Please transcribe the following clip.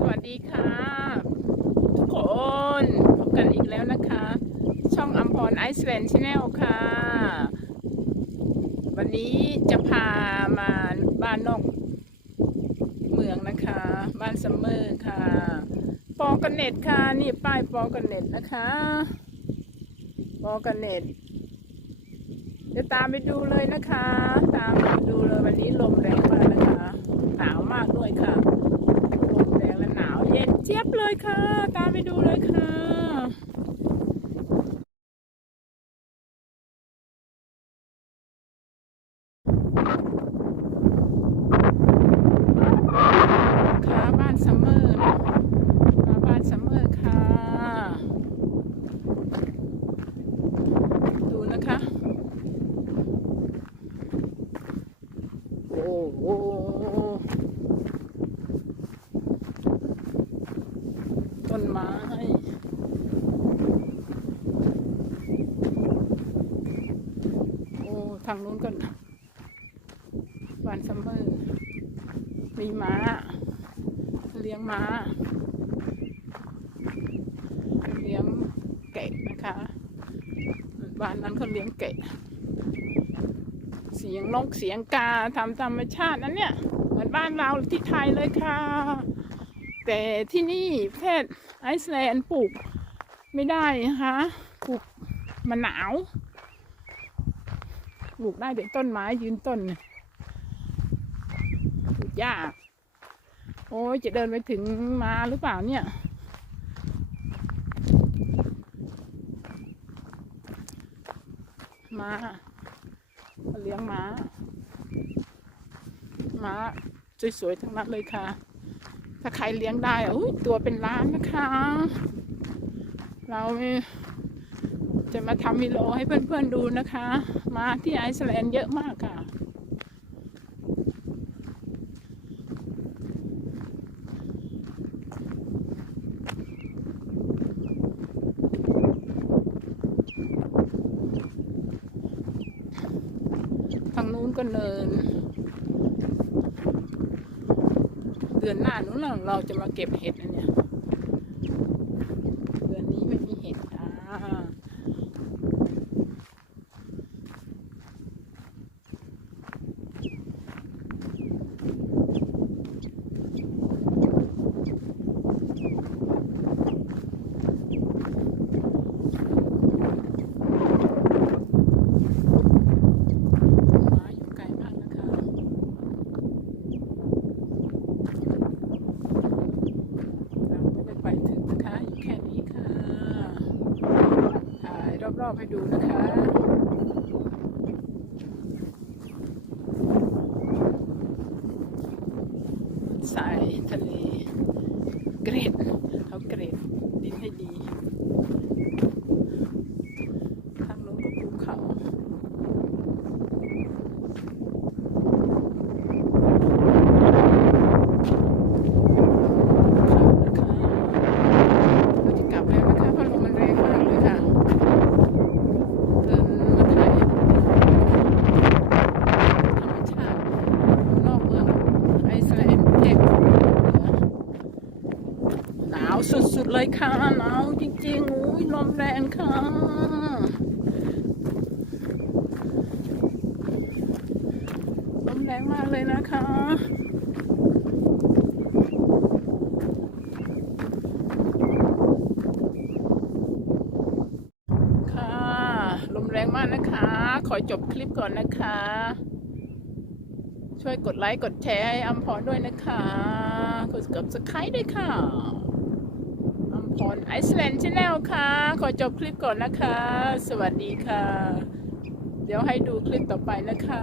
สวัสดีค่ะ ทุกคนพบกันอีกแล้วนะคะ ช่องอัมพรไอซ์แลนด์ชาแนลค่ะ วันนี้จะพามาบ้านนอกเมืองนะคะ บ้านซัมเมอร์ค่ะ ปอกันเน็ตค่ะ นี่ป้ายปอกันเน็ตนะคะ ปอกันเน็ตเดี๋ยวตามไปดูเลยนะคะ ตามไปดู ค่ะ ตามไปดูเลยค่ะ ค่ะบ้านซัมเมอร์มาบ้านซัมเมอร์ค่ะ ดูนะคะ โอ้โห ต้ นไม้โอ้ทางนู้นก็บ้านซัมเมอร์ มีม้า เลี้ยงม้า เลี้ยงแกะนะคะบ้านนั้นเขาเลี้ยงแกะ เสียงนกเสียงกาทำธรรมชาตินั้นเนี่ย เหมือนบ้านเราที่ไทยเลยค่ะ แต่ที่นี่ประเทศไอซ์แลนด์ปลูกไม่ได้นะคะปลูกมันหนาวปลูกได้แต่ต้นไม้ยืนต้นปลูกยากโอ้ยจะเดินไปถึงมาหรือเปล่าเนี่ยม้าเลี้ยงม้า ม้าสวยๆทั้งนั้นเลยค่ะาใครเลี้ยงได้อะอุ้ยตัวเป็นล้านนะคะ เราจะมาทำวิดีโอให้เพื่อนๆดูนะคะ มาที่ไอซ์แลนด์เยอะมากค่ะทางนู้นก็เนิน เดื อนหน้านู้นเราเราจะมาเก็บเห็ดนะเนี่ย เดือนนี้ไม่มีเห็ดอ่ามาอยู่ไกลมากนะคะ เราไม่ได้ไปถึงนะคะ อยู่แค่นี้ค่ะ ถ่าย รอบๆให้ดูนะคะสายทะเลเกรดดินให้ดี ทางลงก็ภูเขา เขานะคะเราจะกลับแล้วนะคะเพราะลมมันแรงมากเลยค่ะ เดินมาถ่ายธรรมชาตินอกเมืองไอซ์แลนด์เทพหนาวสุดๆ เลยค่ะหนาวจริงๆอุ้ยลมแรงค่ะลมแรงมากเลยนะคะค่ะลมแรงมากนะคะ ขอจบคลิปก่อนนะคะ ช่วยกดไลค์ กดแชร์ให้อัมพรด้วยนะคะ กดกับสไครต์ด้วยค่ะ อัมพรไอซ์แลนด์ชาแนลค่ะ ขอจบคลิปก่อนนะคะ สวัสดีค่ะ เดี๋ยวให้ดูคลิปต่อไปนะคะ